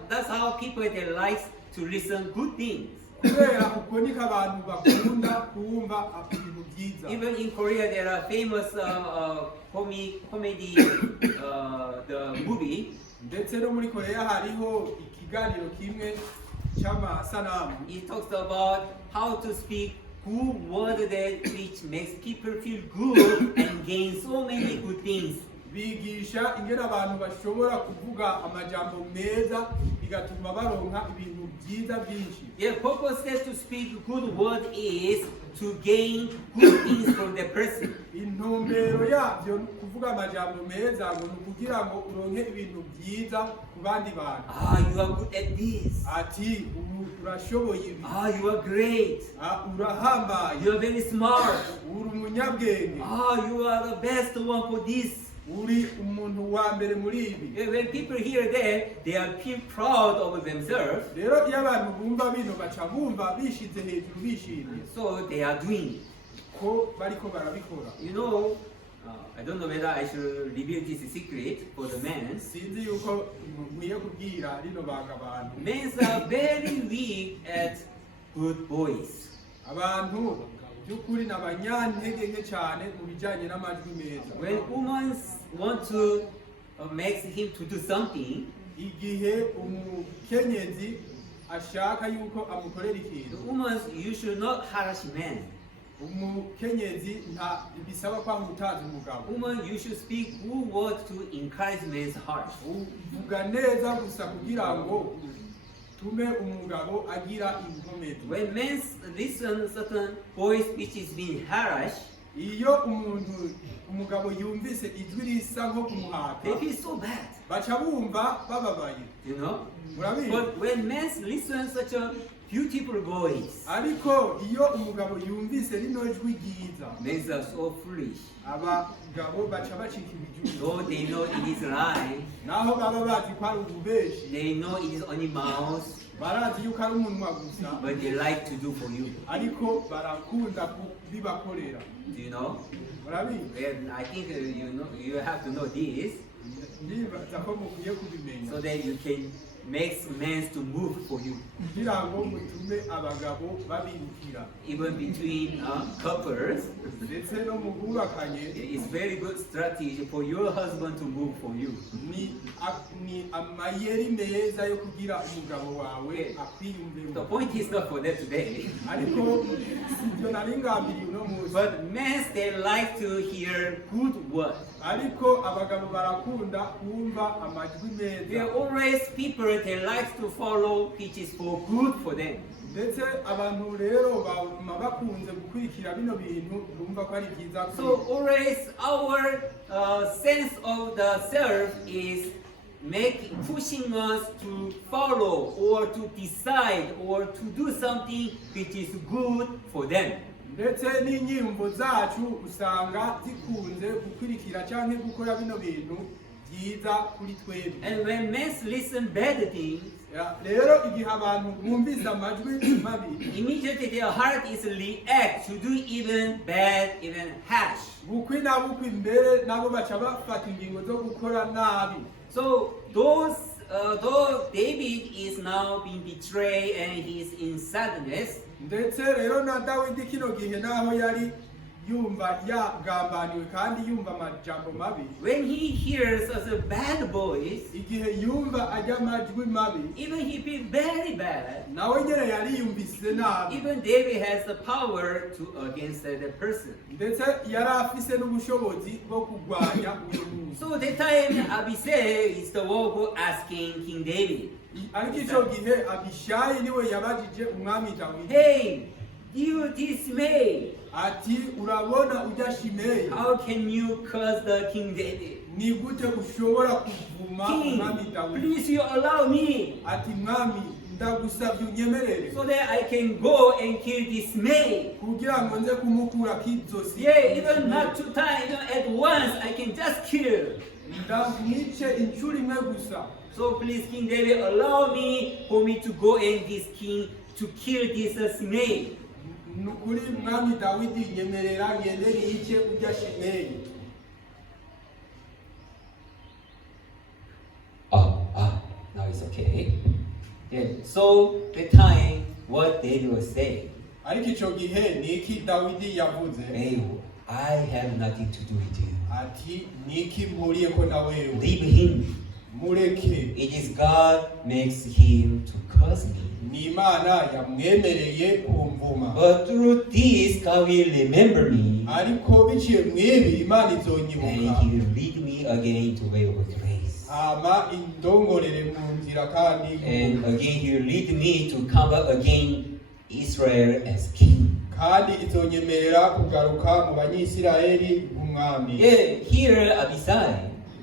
that's how people they like to listen good things. kubera uko niko abantu bakunda kumva ibintu byiza. Even in Korea, there are famous comedy the movie. Ndetse no muri Korea hariho ikiganiro kimwe cy'amasanamu. It talks about how to speak good word that which makes people feel good and gain so many good things. Bigisha ingene abantu bashobora kuvuga amajambo meza bigatuma baronka ibintu byiza byinshi. The purpose is to speak good word is to gain good things from the person. Intumbero yabyo kuvuga amajambo meza ngo nukugira ngo uronke ibintu byiza ku bandi bantu. You are good at this. Ati urashoboye ibi. You are great. Urahambaye. You are very smart. Uri umunyabwenge. You are the best one for this. Uri umuntu wa mbere muri ibi. When people hear that, they are feel proud of themselves. Rero iyo abantu bumva bino baca bumva bishize hejuru bishimye. So they are doing. Ko bariko barabikora. You know, I don't know whether I should reveal this secret for the men. Sinzi yuko nkwiye kubwira rino banga abantu. Men are very weak at good boys. Abantu byukuri nabanyantege nke cyane mu bijanye n'amajwi meza. When women want to make him to do something, igihe umukenyezi ashaka yuko amukorera ikintu, the woman, you should not harass men. umukenyezi nta bisaba kwa mutazi umugabo. Woman, you should speak good words to encourage men's heart. Uvuga neza gusa kugira ngo tume umugabo agira inkomezi. When men listen certain voice which is being harassed, iyo umugabo yumvise ijwi risa nko kumuhata, they feel so bad. baca bumva bababaye. You know? Murabizi? But when men listen such a beautiful voice, ariko iyo umugabo yumvise rino jwi ryiza, men are so foolish. abagabo baca bacika ibijumba. Though they know it is lie, Naho baba bazi ko ari ububeshi, they know it is only mouth, barazi yuko ari umunwa gusa, but they like to do for you. ariko barakunda kubibakorera. Do you know? Murabizi? And I think you have to know this Ndibaza ko mukwiye kubimenya so that you can make men to move for you. kugira ngo mutume abagabo babirukira. Even between couples, Ndetse no mu bubakanye it's very good strategy for your husband to move for you. ni amayeri meza yo kugira umugabo wawe akwiyumvemo. The point is not for that today. Ariko sibyo nari ngambiriye uno munsi. But men, they like to hear good words. Ariko abagabo barakunda kumva amajwi There are meza. always people they like to follow which is for good for them. Ndetse abantu rero bama bakunze gukurikira bino bintu bumva ko ari byiza kuri So always our sense of the self is pushing us to follow or to decide or to do something which is good for them. ndetse n'inyiyumvo zacu usanga zikunze gukurikira cyangwa gukora bino bintu byiza kuri twebwe. And when men listen bad things, Rero igihe abantu bumvise amajwi mabi, immediately their heart is react to do even bad, even harsh. bukwi na bukwi mbere nabo baca bafata ingingo zo gukora nabi. So though David is now being betrayed and he is in sadness, Ndetse rero na Dawidi kino gihe naho yari yumva yagambaniwe kandi yumva amajambo mabi, when he hears such a bad voice, igihe yumva ajya amajwi mabi, even he feels very bad. nawe nyene yari yumvise nabi. Even David has the power to against the person. Ndetse yari afise n'ubushobozi bwo kurwanya uyu muntu. So the time Abisai is the one who asking King David, Ariko ico gihe Abishayi niwe yabajije umwami Dawidi, hey, you dismay, ati urabona ujya Shimeyi, how can you curse the King David? ni gute ushobora kuvuma umwami King, Dawidi? please you allow me Ati mwami ndagusabye unyemerere so that I can go and kill Dismay. kugira ngo nze kumukura kizosi. Yeah, even not 2 times, even at once, I can just kill. Ndamwice inshuro imwe gusa. So please, King David, allow me for me to go and this king to kill this Dismay. Nukuri mwami Dawidi nyemerera ngende nice ujya Shimeyi. Yeah. So the time, what David was saying, ariko ico gihe niki Dawidi yavuze hey, I have nothing to do with you. ati niki mpuriyeko na wewe Leave him. mureke It is God makes him to curse me. ni Imana yamwemereye kumvuma But through this, God will remember me, ariko biciye mwibi Imana and izonyibuka He will lead me again to way of grace. hama indongorere mu nzira kandi And again, He will lead me to come again Israel as king. kandi izonyemerera kugaruka mu banyisirayeli umwami Yeah, here Abisai,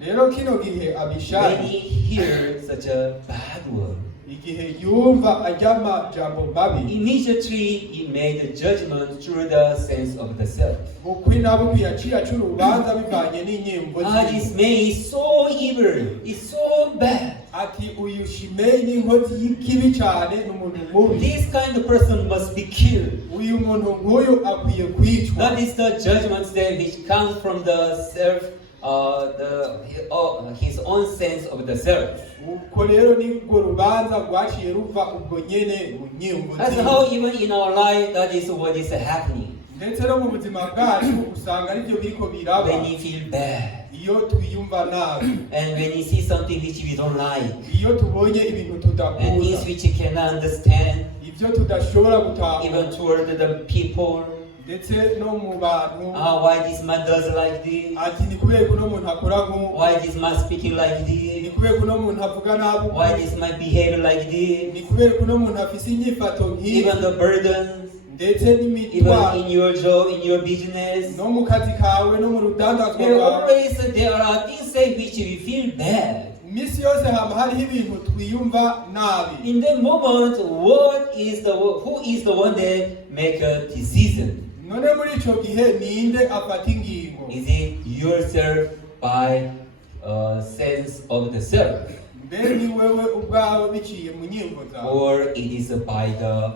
rero kino gihe when Abishayi he hears such a bad word, igihe yumva ajyama jambo mabi immediately he made a judgment through the sense of the self. ukuri nabo yaciye aca urubanza bivanye n'inyimbo This ziwe man is so evil, is so bad. ati uyu Shimeyi ni inkozi y'ikibi cyane ni umuntu mubi This kind of person must be killed. uyu muntu nk'uyu akwiye kwicwa That is the judgment that which comes from the self, his own sense of the self. uko rero nibwo rubanza rwaciye ruva ubwo nyene mu nyimbo That's ziwe how even in our life that is what is happening. ndetse no mu buzima bwacu usanga aribyo biriko biraba When you feel bad, iyo twiyumva nabi and when you see something which we don't like, iyo tubonye ibintu and tudakunda things which you cannot understand, ibyo tudashobora gutahura even toward the people, ndetse no mu bantu why this man does like this, ati ni kubera ko uno muntu akora nk'uko why this man speaking like ni this, kubera ko uno muntu avuga nabi why this man behave like ni this, kubera ko uno muntu afise inyifato nk'iyi even the burdens, ndetse even n'imitwaro in your job, in your business. no mu kazi kawe no mu rudandazwa There rwawe always there are things that which we feel bad. iminsi yose haba hariho ibintu twiyumva nabi In that moment, who is the one that make a decision? none muri ico gihe ninde afata ingingo Is it yourself by sense of the self, mbe ni wewe ubwawe biciye mu nyimbo zawe or it is by the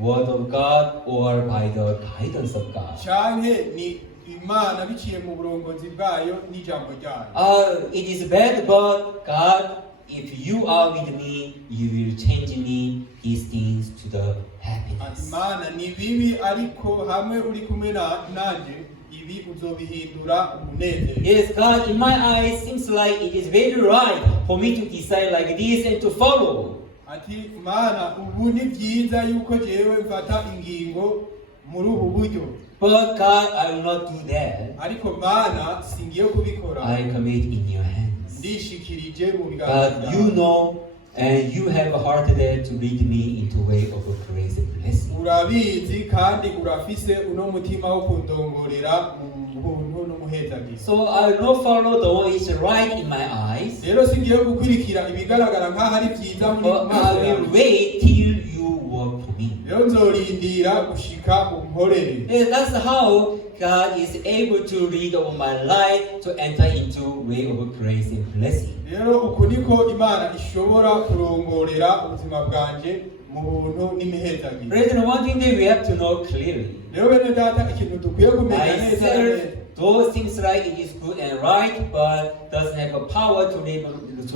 word of God, or by the guidance of God? canke ni Imana biciye mu burongozi bwayo n'ijambo ryayo It is bad, but God, if you are with me, you will change me these things to the happiness. Imana ni bibi ariko hamwe uri kumwe nanje ibi uzobihindura umunezero Yes, God, in my eyes, seems like it is very right for me to decide like this and to follow. ati Mana ubu ni byiza yuko jewe mfata ingingo muri ubu buryo But God, I will not do that. ariko Mana singiye kubikora I commit in your hands. ndishikirije mu biganza God, you know, and you have a heart there to lead me into way of grace and blessing. urabizi kandi urafise uno mutima wo kundongorera mu buntu n'umuhezagizo So I will not follow the one which is right in my eyes, rero singiye gukurikira ibigaragara nk'aho ari byiza muri but I will wait till you work for me. rero nzorindira gushika umporere And that's how God is able to lead over my life to enter into way of grace and blessing. rero uku niko Imana ishobora kurongorera ubuzima bwanje mu buntu n'imihezagizo Brethren, one thing that we have to know clearly. rero bene data ikintu dukwiye kumenya I neza serve those things like it is good and right, but doesn't have a power to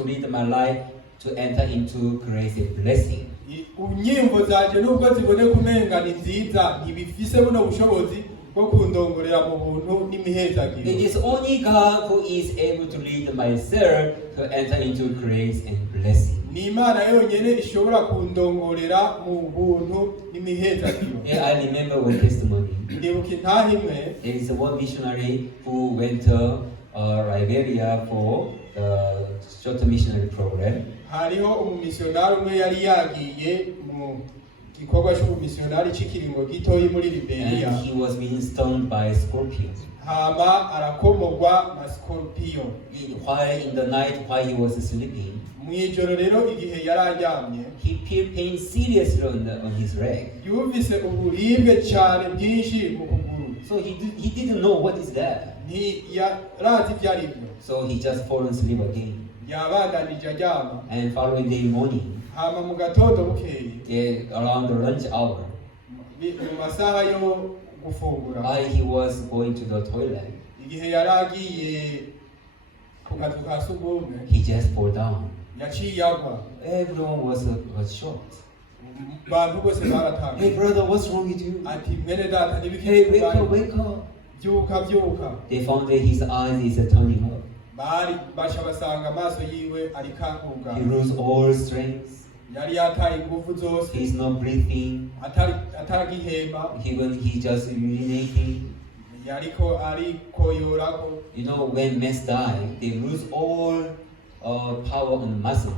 lead my life to enter into grace and blessing. unyimbo zanje nubwo zibone kumenga ni nziza ntibifise buno bushobozi bwo kundongorera mu buntu n'imihezagizo It is only God who is able to lead myself to enter into grace and blessing. ni Imana yonyene ishobora kundongorera mu buntu n'imihezagizo Yeah, I remember one testimony. ndibuka intaha imwe There is one missionary who went to Liberia for the short missionary program. hariho umumisionari umwe yari yagiye mu gikorwa cy'ubumisionari cy'ikiringo gitoyi muri Liberia And he was being stung by scorpions. hama arakomogwa na scorpion While in the night, while he was sleeping, mu ijoro rero igihe yari aryamye he felt pain seriously on his leg. yumvise uburibwe cyane bwinshi mu kuguru So he didn't know what is that. ntiyarazi ibyo ari byo So he just fall asleep again. yabandanije aryama And following day morning, hama mu gatondo bukeye around the lunch hour, mu masaha yo gufungura while he was going to the toilet, igihe yari agiye ku kazu ka sugumwe he just fall down. yaciye agwa Everyone was shocked. abantu bose Hey baratangaye brother, what's wrong with you? ati mwene data Hey, n'ibiki wake up. byuka They found that his eyes is turning up. bari basha basanga amaso yiwe ari kanguga He lose all strength. yari yataye ingufu zose He's not breathing. atagihema Even he just urinating. yariko ariko yorako. You know, when men die, they lose all power and muscle.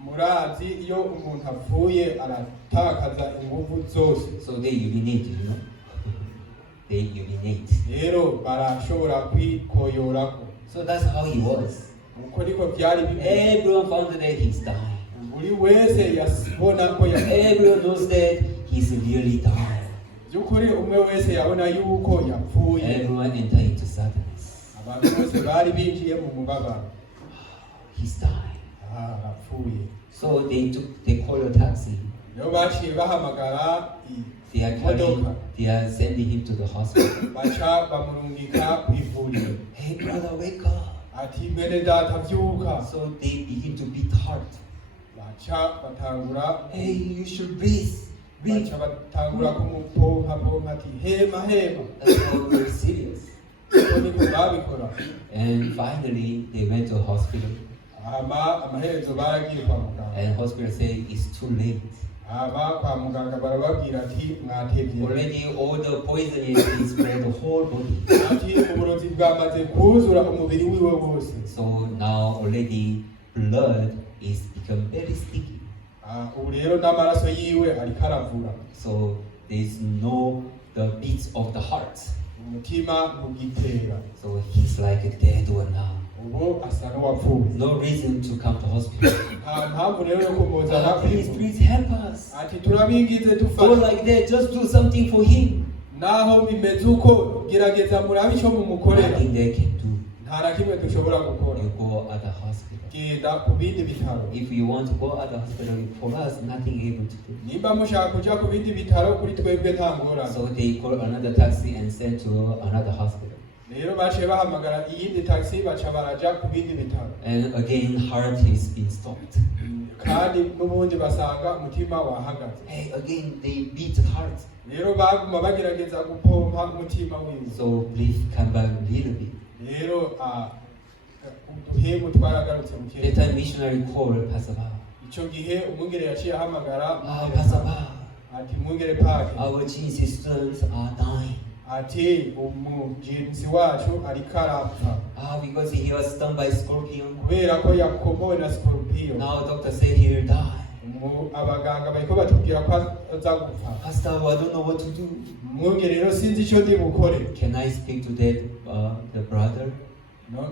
Murazi iyo umuntu apfuye aratakaza ingufu zose. So they urinate, you know. They urinate. Rero barashobora kwikoyorako. So that's how he was. Uko niko byari bimeze. Everyone found that he's dying. Buri wese yabona ko Everyone knows that he's really dying. byukuri umwe wese yabona yuko yapfuye. Everyone entered into sadness. Abantu bose bari binjiye mu mubabaro. He's dying. Apfuye. So they call a taxi. Rero baciye bahamagara They are sending him to the hospital. baca bamurungika kw'ivuriro. Hey brother, wake up. Ati mwene data vyuka. So they begin to beat hard. Baca batangura. Hey, you should breathe. Baca batangura kumupompa ati hema. That's how very serious. Uko niko babikora. And finally, they went to the hospital. Amaherezo baragiye kwa muganga. And hospital say it's too late. Kwa muganga barababwira ati mwatevye. Already all the poison is spread the whole body. Ati uburozi bwamaze kuzura umubiri wiwe wose. So now already blood is become very sticky. Ubu rero n'amaraso yiwe ariko aravura. So there is no the beats of the heart. Umutima ntugitera. So he's like a dead one now. Ubu asa n'uwapfuye. No reason to come to hospital. Mpamvu rero yo kumuzana Please help us. ati turabingize Go dufashe. like that, just do something for him. Naho bimeze uko gerageza murabe icyo mumukorera. Nothing they can do. Nta na kimwe dushobora gukora. You go at the hospital. Genda ku bindi bitaro. If you want to go at the hospital, for us, nothing able to do. Nimba mushaka kuja ku bindi bitaro kuri twebwe nta ngorane. So they call another taxi and send to another hospital. Rero baciye bahamagara iyindi taxi baca baraja ku bindi bitaro. And again, heart is being stopped. Kandi n'ubundi basanga umutima wahagaze. Hey, again, they beat hard. Rero baguma bagerageza gupompa umutima wiwe. So please come back a little bit. Rero uduhemu twaragarutse mu That kirere. time missionary called Pastor Ba. Ico gihe umwungere yaciye ahamagara Pastor Ba, ati mwungere pake our GC students are dying. ati umujinsi wacu ariko arapfa Because he was stung by scorpion. kubera ko yakomowe na scorpion. Now doctor said he will die. Abaganga bariko batubwira ko aza gupfa. Pastor, I don't know what to do. Mwungere rero sinzi ico ndi bukore. Can I speak to that the brother?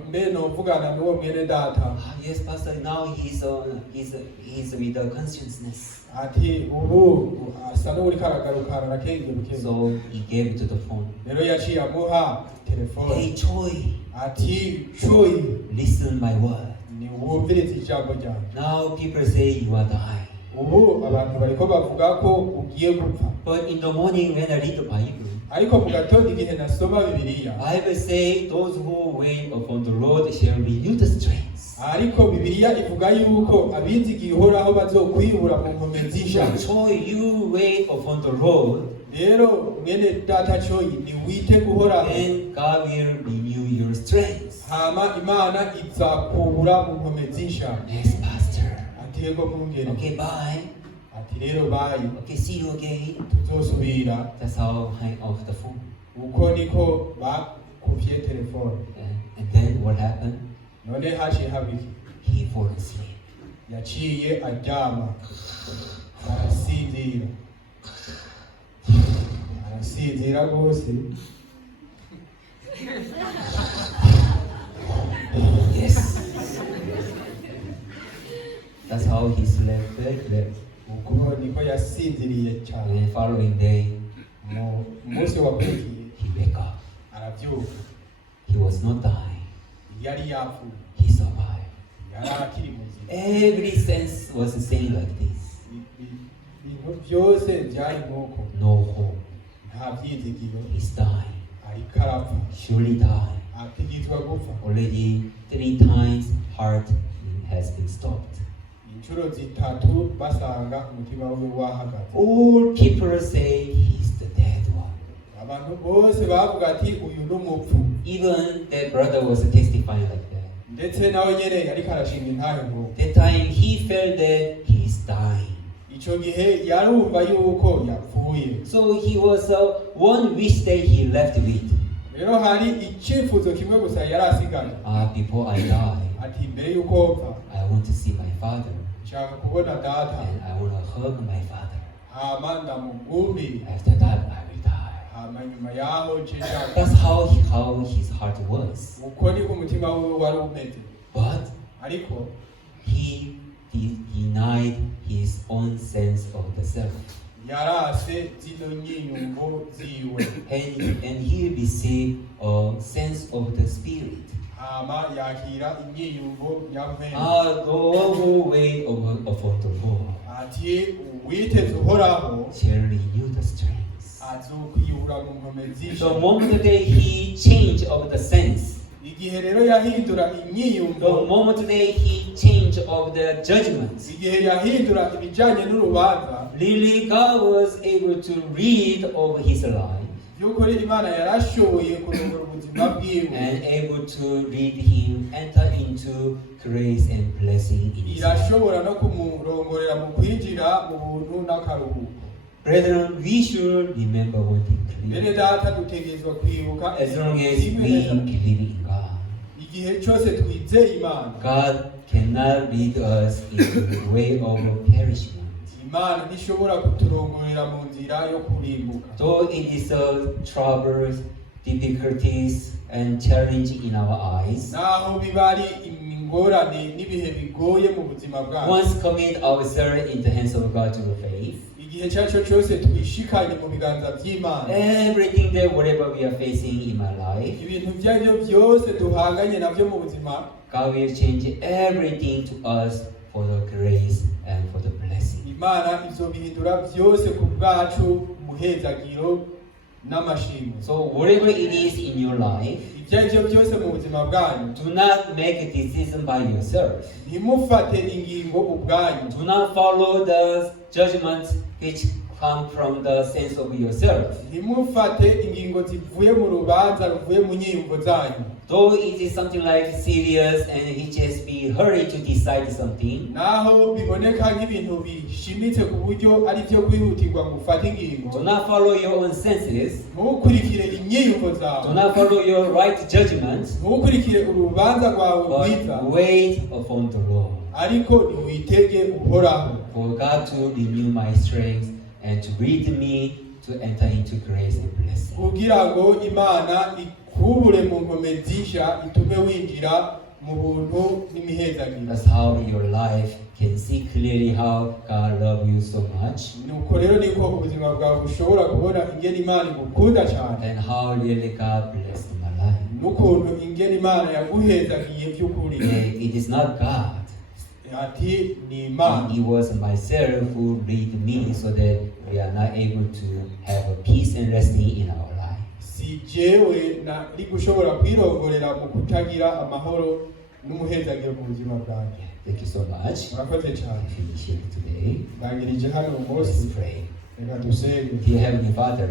Mbe novugana n'uwo mwene data. Yes, Pastor. Now he's with the consciousness. Ati ubu asa n'uri karagarukana na kenge buke. So he gave it to the phone. Rero yaciye amuha telefone. Hey Choi, Ati Choi, listen my word. ni wumviriza ijambo ryanjye. Now people say you are dying. Ubu abantu bariko bavuga ko ugiye gupfa. But in the morning when I read the Bible, Ariko mu gatondo igihe nasoma Bibiliya. Bible say those who wait upon the Lord shall renew the strength. Ariko Bibiliya ivuga yuko abizigiye uhoraho bazokwibura mu nkomezi z'ijana. So you wait upon the Lord, Rero mwene data Choi ni wite guhoraho. and God will renew your strength. Hama Imana izakubura mu nkomezi z'ijana. Yes, Pastor. Atego mwungere. Okay, bye. Ati rero bayi Okay, see you again. tuzosubira. That's how I hang off the phone. Uko niko bakuvye telefone. And then what happened? None haciye habiki. He fall asleep. Yaciye aryama. Arasinzira. Arasinzira gose. Yes. That's how he slept very well. Uko niko yasinziriye cyane. And the following day, Mu munsi wakurikiye he wake up. aravyuka. He was not dying. Yari yapfuye. He survived. Yari akiri muzima. Every sense was saying like this. Ibintu byose byari nk'uko. No hope. Nta byizigiro. He's dying. Ariko arapfa. Surely die. Atigizwa gupfa. Already 3 times heart has been stopped. inshuro zitatu basanga umutima we wahagaze. All people say he's the dead one. Abantu bose bavuga ati uyu n'umupfu. Even that brother was testifying like that. Ndetse nawe nyene ariko arashinga intahe ngo That time he felt that he's dying. ico gihe yarumva yuko yapfuye. So he was one wish that he left with. Rero hari icyifuzo kimwe gusa yari asigaye. Before I die, Ati mbere yuko mpfa I want to see my father nshaka kubona data and I want to hug my father. hama ndamugumbi After that, I will die. hama nyuma yaho nshaka. That's how his heart was. Uko niko umutima we wari umeze. But Ariko he denied his own sense of the self. yarase zino nyiyumvo ziwe. And he received a sense of the spirit. Hama yakira inyiyumvo nyamwene. The way of the Lord Ati uwiteze uhoraho shall renew the strength. azokwiyura mu nkomezi The z'ijuru. moment that he changed of the sense, Igihe rero yahindura the inyiyumvo, moment that he changed of the judgments, igihe yahindura ibijyanye n'urubanza, really God was able to read over his life by'ukuri Imana yarashoboye kurongora ubuzima bwiwe, and able to read him enter into grace and blessing in his life. irashobora no kumurongorera mu kwinjira mu buntu n'akaruhuko. Brethren, we should remember one thing Bene clearly. data dutegerezwa kwibuka As long as we believe in God, igihe cyose twizeye Imana, God cannot lead us in the way of perishment. Imana ntishobora kuturongorera mu nzira yo kurimbuka. Though it is troubles, difficulties, and challenge in our eyes, Naho biba ari ingorane n'ibihe bigoye mu buzima bwacu, once commit ourselves in the hands of God to faith, igihe cyacu cyose twishikanye mu biganza by'Imana, everything that whatever we are facing in my life, ibintu ibyo ari byo byose duhanganye nabyo mu buzima, God will change everything to us for the grace and for the blessing. Imana izobihindura byose ku bwacu muhezagiro n'amashimwe. So whatever it is in your life, Ibyo ari byo byose mu buzima bwanyu, do not make a decision by yourself. ntimufate ingingo ubwanyu, Do not follow the judgments which come from the sense of yourself. ntimufate ingingo zivuye mu rubanza ruvuye mu nyiyumvo zanyu. Though it is something like serious and he just be hurried to decide something, Naho biboneka nk'ibintu bishimitse ku buryo ari byo kwihutirwa ngo ufate ingingo, do not follow your own senses, ntukurikire inyiyumvo do zawe, not follow your right judgments, ntukurikire urubanza rwawe rwiza, but wait upon the Lord. ariko niwitege uhoraho, For God to renew my strength and to lead me to enter into grace and blessing. kugira ngo Imana ikubure mu nkomezi z'isha itume winjira mu buntu n'imihezagiro. That's how your life can see clearly how God loves you so much Nuko rero niko ubuzima bwawe bushobora kubona ingene Imana igukunda cyane, and how really God blessed my life. n'ukuntu ingene Imana yaguhezagiye by'ukuri. It is not God. Ati ni Imana. It was myself who led me so that we are not able to have a peace and resting in our life. Si jewe nari gushobora kwirongorera mu kutagira amahoro n'umuhezagiro mu buzima bwanjye. Thank you so much. Murakoze cyane. Finish here today. Ndangirije hano Let's umunsi, pray. reka dusenge. Dear Heavenly Father,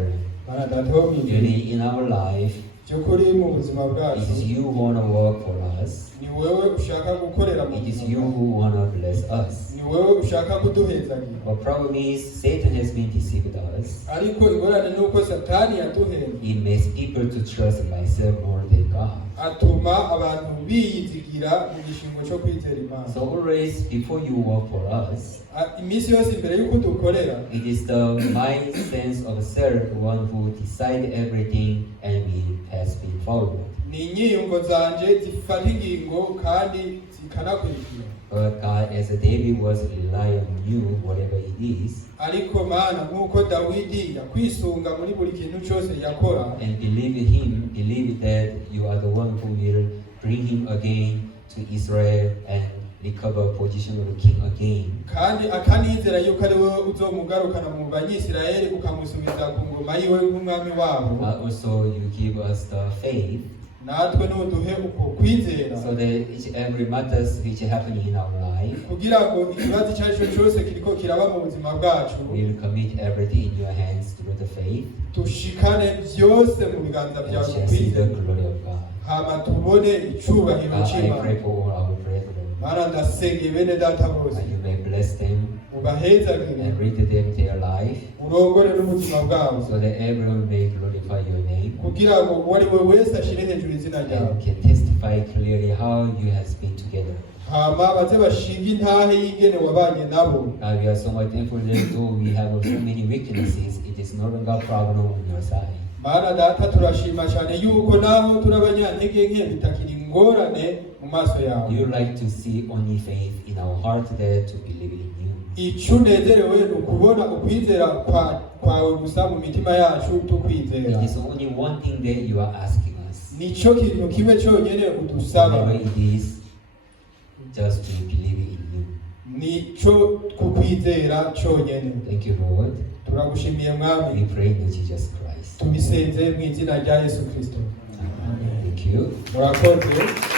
Mana data wo mu ijuru, really in our life, by'ukuri mu buzima it bwacu, is you who want to work for us. ni wewe ushaka gukorera mu It is buzima you bwacu, who want to bless us. ni wewe ushaka kuduhezagira. Our problem is Satan has been deceived us. Ariko ingorane ni uko Satani yaduhenda, He makes people to trust myself more than God. atuma abantu biyizigira mu gishingo cyo kwizera Imana. So always before you work for us, Iminsi yose imbere y'uko dukorera, it is my sense of self, the one who decide everything and we has been followed. ni inyiyumvo zanje zifata ingingo kandi zikanakurikira. But God, as David was rely on you, whatever it is, Ariko Mana nk'uko Dawidi yakwisunga muri buri kintu cyose yakora, and believe that you are the one who will bring him again to Israel and recover position of the king again. kandi akanizera yuko ari wowe uzomugarukana mu banyisirayeli ukamusubiza ku ngoma yiwe nk'umwami wabo. Also, you give us the faith natwe nuduhe uko kwizera so that each every matters which happening in our life, kugira ngo ikibazo icyo ari cyo cyose kiriko kiraba mu buzima bwacu we'll commit everything in your hands through the faith, tushikane byose mu biganza and byawe shall see the kwizera glory of God. hama tubone icubahiro God, I cy'Imana. pray for all our brethren, Mana ndasengeye bene data bose that you may bless them ubahezagire and read them their life, urongore n'ubuzima bwabo so that everyone may glorify your name kugira ngo uwo ari we wese ashire hejuru izina ryawe and can testify clearly how you has been together. hama baze bashinga intahe y'ingene wabanye nabo. God, we are so much thankful that though we have so many weaknesses, it is no longer a problem on your side. Mana data turashima cyane yuko naho turi abanyantege nke bitakiri ingorane mu maso yawe. You like to see only faith in our heart there to believe in you. Icyo unezerewe ni ukubona ukwizera kwawe gusa mu mitima yacu tukwizera. It is only one thing that you are asking us. Nicyo kintu kimwe cyonyine udusaba. Whatever it is, just to believe in you. Nicyo kukwizera cyonyine. Thank you, Lord. Turagushimiye mwami. We pray in Jesus Christ. Tubisenze mu izina rya Yesu Kristo. Thank you. Murakoze.